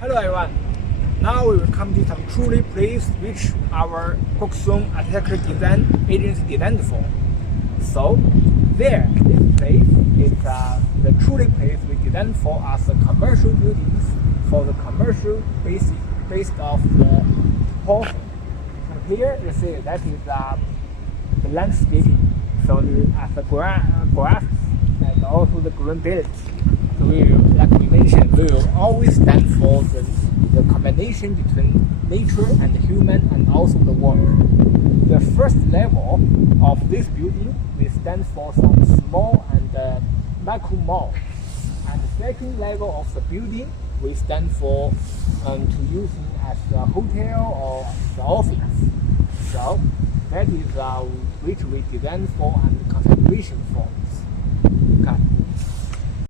Hello everyone. Now we will come to some truly place which our Goksun architecture design agency designed for. So there, this place is the truly place we designed for as a commercial buildings for the commercial based of the housing. So here you see that is the landscaping. So as the grass and also the green belt. So we will, like we mentioned, we will always stand for the combination between nature and human and also the work. The first level of this building we stand for some small and micro mall. And the second level of the building we stand for to using as a hotel or the office. So that is which we designed for and configuration for.